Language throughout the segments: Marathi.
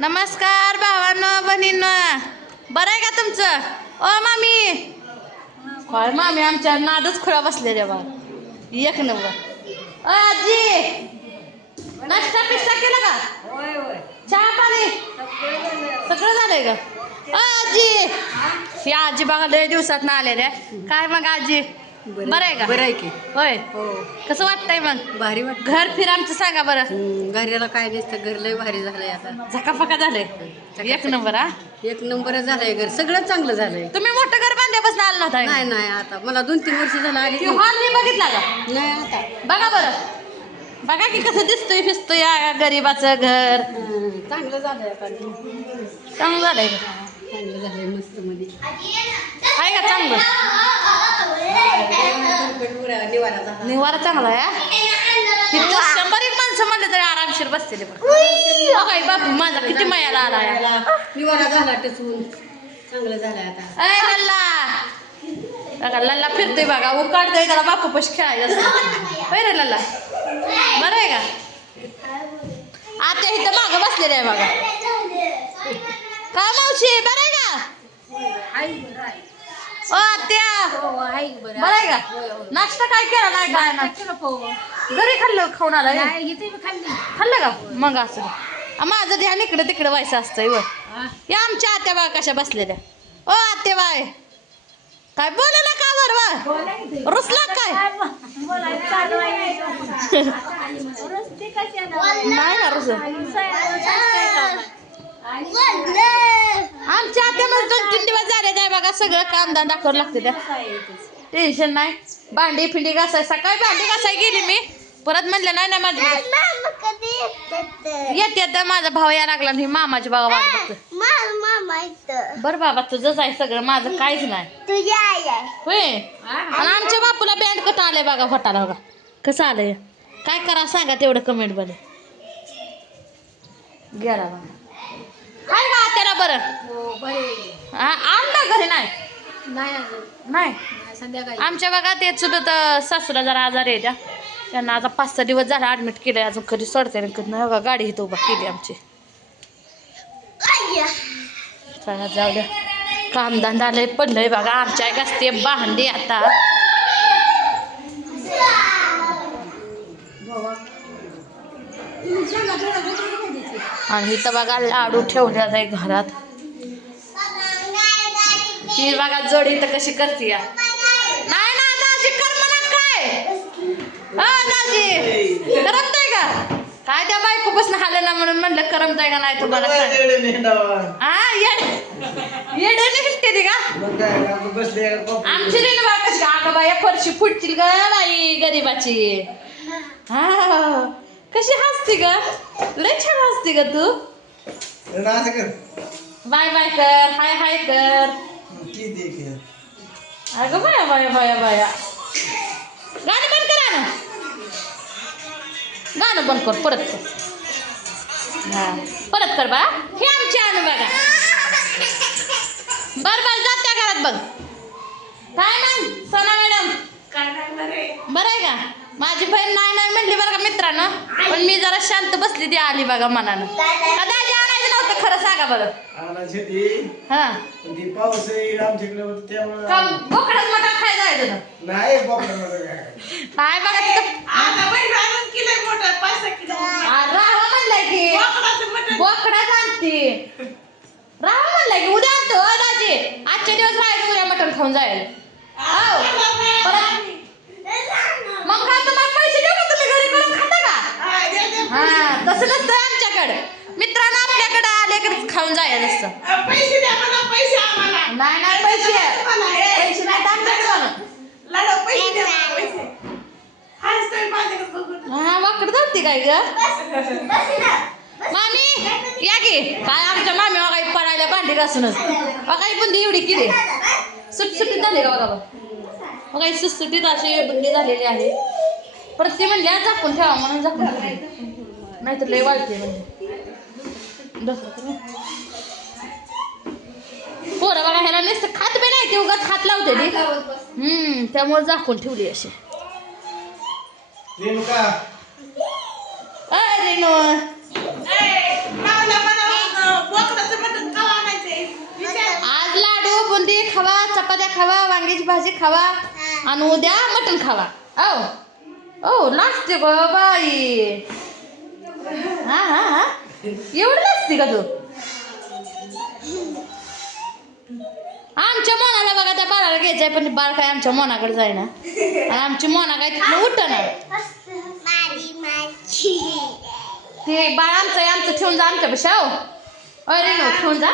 नमस्कार भावांनो बहिणींनो, बरं आहे का तुमचं? ओ मामी, काय मामी आमच्या नादच खुळा बसलेल्या बा, एक नंबर. आजी नाश्ता पिस्ता केला का? चहा पाणी सगळं झालंय का? आजी, ही आजी बघा लय दिवसात ना आलेल्या. काय मग आजी बरं आहे का? बरं आहे की. होय, हो, कसं वाटतंय मग? भारी वाटत. घर फिर आमचं सांगा बरं. घराला काय नसतं, घर लय भारी झालंय आता. झकाफका झालंय, एक नंबर. हा, एक नंबर झालंय घर, सगळं चांगलं झालंय. तुम्ही मोठं घर बांधल्यापासून आलं नव्हता? नाही नाही, आता मला 2-3 वर्ष झालं आली हॉल मी बघितला का? नाही. आता बघा बरं, बघा की कसं दिसतोय फिसतोय या गरीबाचं घर. चांगलं झालंय आता. चांगलं झालंय का? चांगलं झालंय मस्त मध्ये. आहे का चांगलं? निवारा झाला. निवारा चांगला आहे. इथं 100 माणसं म्हणले तरी आरामशीर बसलेले. बघा बापू माझा किती मायाला आला. निवारा झाला टचून, चांगलं झालंय आता. अय लल्ला, बघा लल्ला फिरतोय बघा, उकाडतोय त्याला बापू पशी खेळायचं असतं. होय रे लल्ला, बरं आहे का? आता इथं मागं बसलेले आहे बघा. काय मावशी बरं आहे का? ओ आत्या बरं आहे का? नाश्ता काय केला? नाही काय ना घरी खाल्लं, खाऊन आला खाल्लं का? मग असं माझं ध्यान इकडे तिकडे व्हायचं असतंय. व या आमच्या आत्या बा कशा बसलेल्या. ओ आत्या बाय, काय बोलायला का बरं? रुसला काय? नाही ना रुस. आमच्या आत्यामध्ये 2-3 दिवस झाले नाही बघा, सगळं काम धंदा करावं लागते. त्या टेन्शन नाही. भांडी फिंडी घासाय, सकाळी भांडी घासाय गेली मी, परत म्हणलं नाही नाही माझी येते तर माझा भाऊ या लागला. ही मामाची बाबा वाट बघतो. बरं बाबा तुझंच आहे सगळं, माझं काहीच नाही. होय, आणि आमच्या बापूला बँड कट आलंय बघा, फटाला बघा कसं आलंय. काय करा सांगा तेवढं कमेंट मध्ये. गेला बघा. आहे का त्याला बरं? आणलं घरी? नाही संध्याकाळी आमच्या बघा ते चुलत सासूला जरा आजारी आहे. त्यांना आता 5-6 दिवस झाला ॲडमिट केलं. अजून कधी सोडते नाही बघा, गाडी इथं उभा केली आमची. चला जाऊ द्या, कामधंदा लय पडलंय बघा. आमच्या एक असते भांडी आता. आणि इथं बघा लाडू ठेवल्या जाय घरात. ही बघा जोडी इथं कशी करते. नाही ना दाजी कर म्हणा काय. दाजी करमतय का काय? त्या बायकोपासून हाले ना म्हणून म्हणलं करमतय का नाही तुम्हाला? येडे हिंडते का आमची रेणुबा? कशी अगं बाया फरशी फुटतील ग बाई गरीबाची. हा कशी हसती ग, लय छान हसती ग तू. बाय बाय कर, हाय हाय कर. अगं बाया बाया बाया बाया, गाणं बंद करा ना, गाणं बंद कर, परत कर. हा परत कर बा. हे आमची आणू बघा. बर बर जात्या घरात बघ. काय मग सना मॅडम, बरं आहे का? माझी बहीण नाही नाही म्हणली बरं का मित्रांनो, पण मी जरा शांत बसली. ती आली बघा मनानं. दाजी आणायचं नव्हतं खरं सांगा बरं. हा बोकडाच मटण खायला जायचं ना? काय बघा तिथं राहा म्हणलाय की बोकडाच आणते. राहा म्हणलाय की उद्या आणतो. दाजी आजच्या दिवस राहायचं, उद्या मटण खाऊन जायला. परत मग काय तुम्हाला पैसे देऊ का? तुम्ही घरी करून खाता का? हा तसं नसतं आमच्याकडे. मित्रांनो आपल्याकडे आल्याकडेच खाऊन जायला नसतं. नाही नाही पैसे पैसे नाही हा वाकड जाते काय ग मामी? या की काय आमच्या मामी काही पडायला भांडी घासूनच काही बुंदी एवढी केली. सुटसुटीत झाली का बघा, काही सुटसुटीत अशी बुंदी झालेली आहे. परत ती म्हणजे झाकून ठेवा म्हणून झाकून ठेवली, नाहीतर लय वाळते म्हणजे. पोरं बघा ह्याला नुसतं खात बी नाही, ती उगाच हात लावते ती. त्यामुळे झाकून ठेवली अशी. रेणू खावा, वांग्याची भाजी खावा आणि उद्या मटण खावा. ओ लाजते ग बाई. हा एवढं लाजते का तू? आमच्या मोनाला बघा त्या बाळाला घ्यायचंय पण बाळ काय आमच्या मोनाकडे जाईना आणि आमची मोना काय तिथलं उठना. ते बाळ आमचं ठेवून जा आमच्या पशा. अरे नो ठेवून जा.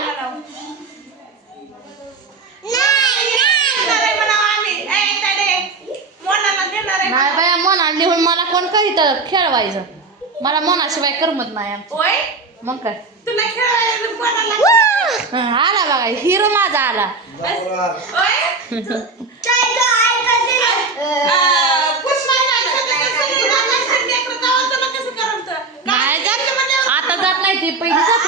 नाही बाया मोना लिहून मला कोण करीत खेळवायचं. मला मोनाशिवाय करमत नाही आमचं. मग काय आला बघा हिरो माझा आला. नाही जात आता जात नाही ती पहिली जात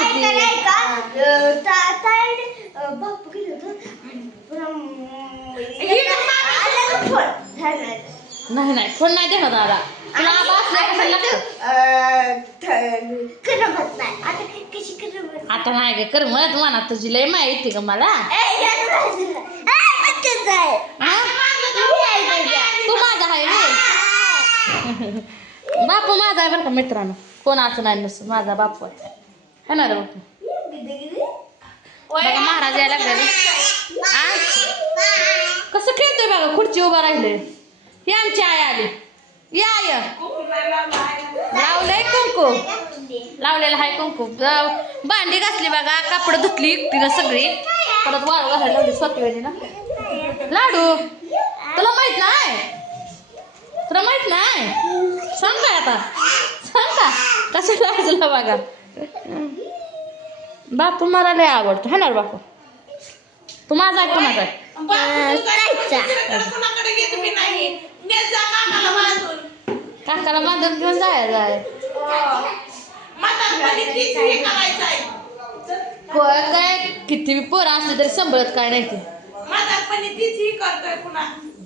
नाही फोन नाही देणार दादा. तुला आता नाही ग कर म्हणत म्हणा तुझी लय माहिती का मला. तू माझा आहे बापू माझा आहे बरं का मित्रांनो. कोण असं नाही नसतं माझा बापू आहे है ना रे बापू. बघा महाराज यायला लागले. कसं खेळतोय बघा खुर्ची उभा राहिले. ही आमची आई आली. या लावलंय कुंकू लावलेलं आहे कुंकू. भांडी घासली बघा कापड धुतली एकटीनं सगळी. परत वाळू घालायला लावली स्वतःवेळी ना. लाडू तुला माहित नाही सांग काय आता सांग का कसं लाजला बघा. बापू मला लय आवडतो है ना बापू. तू माझा आहे कोणाचा आहे? काकाला बांधून घेऊन जाय काय किती पोरं असले तरी सांभाळत काय नाही ते.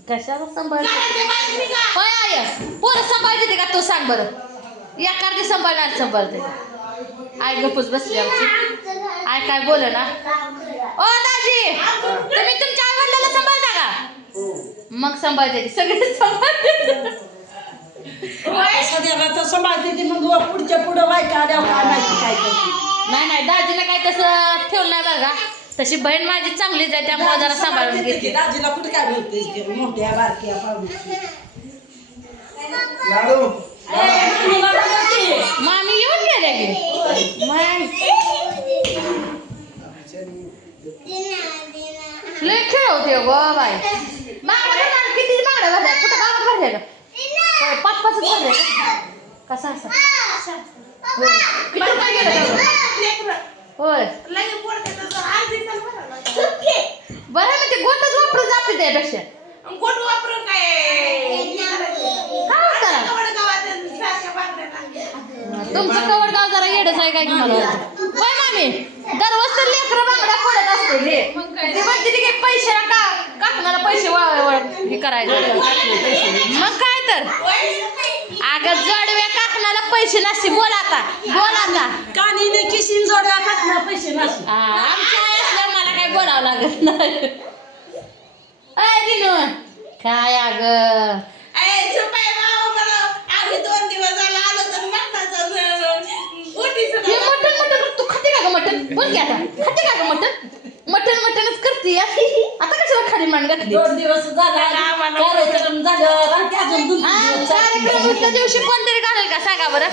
कशाला सांभाळत होय आय पोरं सांभाळते का तू सांग बरं. एखादी सांभाळते आय गप्पच बसली आमची. आय काय बोल ना. ओ दाजी तुम्ही तुमच्या आई वडिलांना सांभाळता का? मग सांभाळते सगळे सांभाळते. सध्याला तर सांभाळते मग पुढच्या पुढं बायका आल्यावर काय माहिती काय करते. नाही दाजीला काय तसं ठेवलं नाही बरं का. तशी बहीण माझी चांगलीच आहे त्यामुळे जरा सांभाळून घेते. दाजीला कुठे काय मिळते मोठ्या बारक्या पाहुण्या. मामी येऊन गेल्या की लय खेळवते गो बाई. किती मागड्या भरल्या कुठं गावात भरले का 5-5 भरले कसा असा होय बरं मी ते गोटच वापरून जाते त्यापेक्षा. तुमचं कवडगाव जरा येडच आहे काय की मला होय मामी. दररोज तर लेकरं बांगड्या पडत असते ते म्हणते की पैसे काकणाला पैसे हे करायचं. मग काय तर अगं जोडव्या काकणाला पैसे नसते. बोल आता कानी किशीन जोडव्या काकणा पैसे नसते. आमच्या आई असल्यावर मला काय बोलावं लागत नाही. दिनू काय अगं मटन तू खाते का ग मटन? बोल की आता खाते का ग मटनच करते आता कशाला खाली मान घातली. 2 दिवस कार्यक्रम झालं कार्यक्रम दिवशी कोणतरी घालेल का सांगा बरं.